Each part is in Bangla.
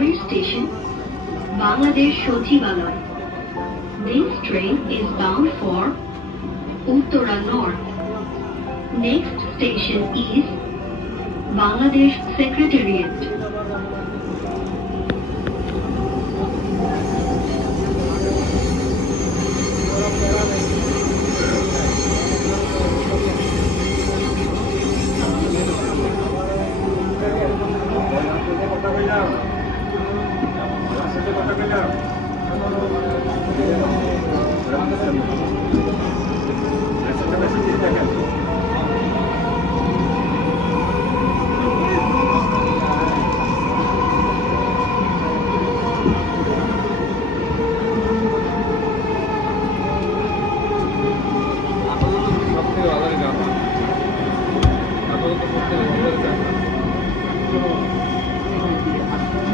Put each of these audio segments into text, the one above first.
Parir Station, Bangladesh Shotibalay. This train is bound for Uttara North. Next station is Bangladesh Secretariat.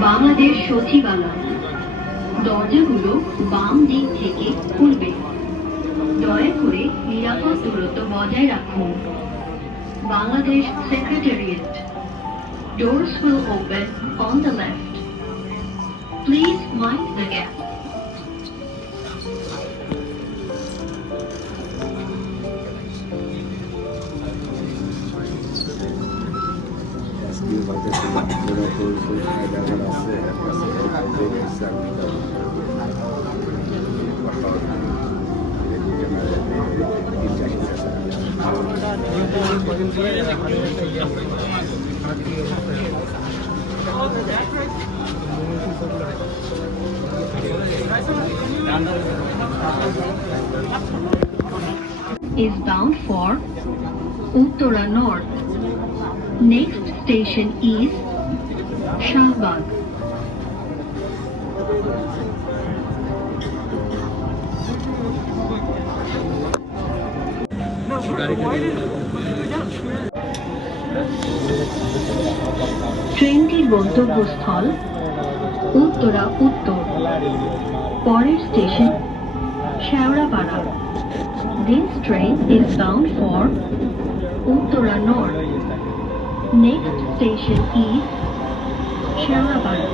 Bangladesh সচিবালয়। বাম দিক থেকে খুলবে দয়া করে নিরাপদ দূরত্ব বজায় রাখুন Bangladesh secretariat Doors will open on the left. Please mind the gap. আজকে বাজার is bound for Uttara North. Next station is Shahbag. Why did গন্তব্যস্থল উত্তরা উত্তর। পরের station Shewrapara this train is bound for Uttara north next station is Shewrapara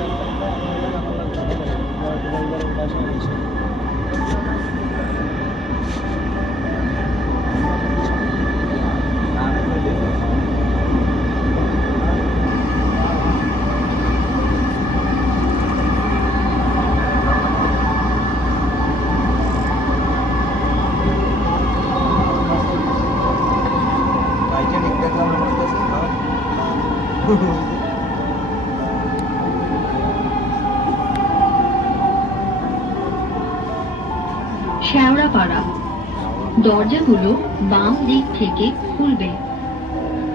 Shewrapara দরজাগুলো বাম দিক থেকে খুলবে।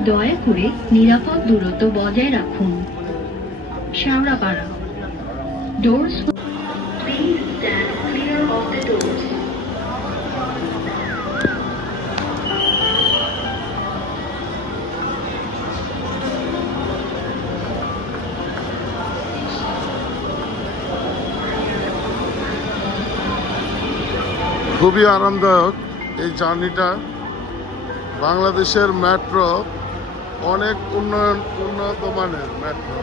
দয়া করে নিরাপদ দূরত্ব বজায় রাখুন। Shewrapara doors Please stand clear of the doors. খুবই আরামদায়ক এই জার্নিটা। বাংলাদেশের মেট্রো অনেক উন্নয়ন উন্নত মানের মেট্রো।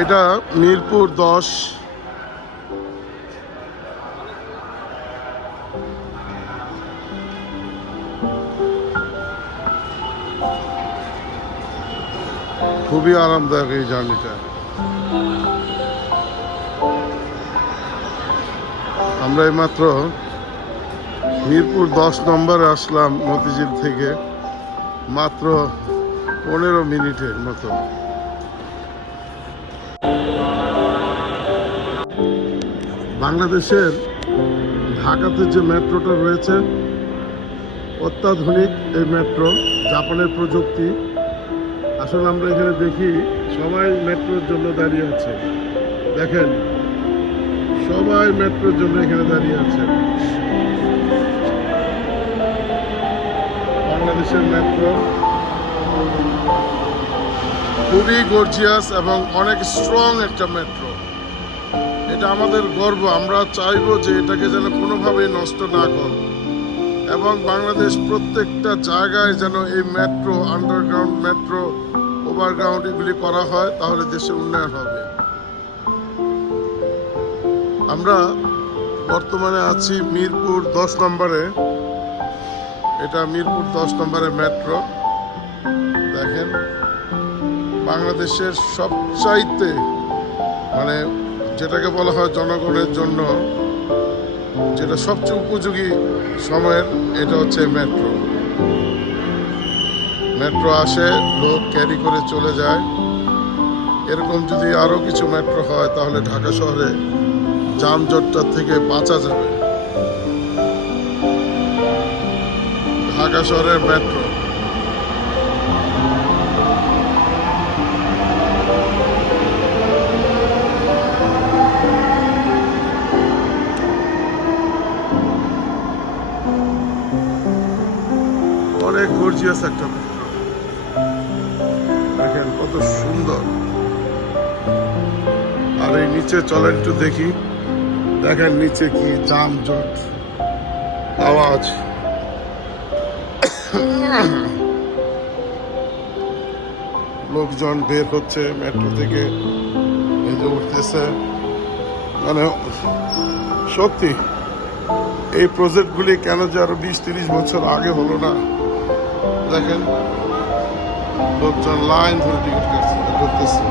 এটা মিরপুর দশ। খুবই আরামদায়ক এই জার্নিটা। আমরা এইমাত্র মিরপুর দশ নম্বরে আসলাম মতিঝিল থেকে মাত্র পনেরো মিনিটের মতো। বাংলাদেশের ঢাকাতে যে মেট্রোটা রয়েছে, অত্যাধুনিক এই মেট্রো, জাপানের প্রযুক্তি আসলে আমরা এখানে দেখি সবাই মেট্রোর জন্য দাঁড়িয়ে আছে। দেখেন, সবাই মেট্রোর জন্য এখানে দাঁড়িয়ে আছে। বাংলাদেশের মেট্রো খুবই গর্জিয়াস এবং অনেক স্ট্রং একটা মেট্রো। এটা আমাদের গর্ব, আমরা চাইব যে এটাকে যেন কোনোভাবেই নষ্ট না করে। এবং বাংলাদেশ প্রত্যেকটা জায়গায় যেন এই মেট্রো আন্ডারগ্রাউন্ড মেট্রো ওভারগ্রাউন্ড এগুলি করা হয়, তাহলে দেশে উন্নয়ন হবে। আমরা বর্তমানে আছি মিরপুর দশ নম্বরে। এটা মিরপুর দশ নম্বরে মেট্রো। দেখেন, বাংলাদেশের সবচাইতে মানে যেটাকে বলা হয় জনগণের জন্য যেটা সবচেয়ে উপযোগী সময়ের, এটা হচ্ছে মেট্রো। মেট্রো আসে, লোক ক্যারি করে চলে যায়। এরকম যদি আরও কিছু মেট্রো হয়, তাহলে ঢাকা শহরে যানজটটা থেকে বাঁচা যাবে। ঢাকা শহরের মেট্রো। আর এই নিচে চলেন একটু দেখি। দেখেন নিচে কি জাম জট, আওয়াজ। লোকজন বের হচ্ছে, মেট্রো থেকে এই উঠতেছে। মানে সত্যি, এই প্রজেক্টগুলি কেন যে আরও বিশ তিরিশ বছর আগে হলো না? দেখেন, লোকজন লাইন ধরে টিকিট কাটছে করতেছে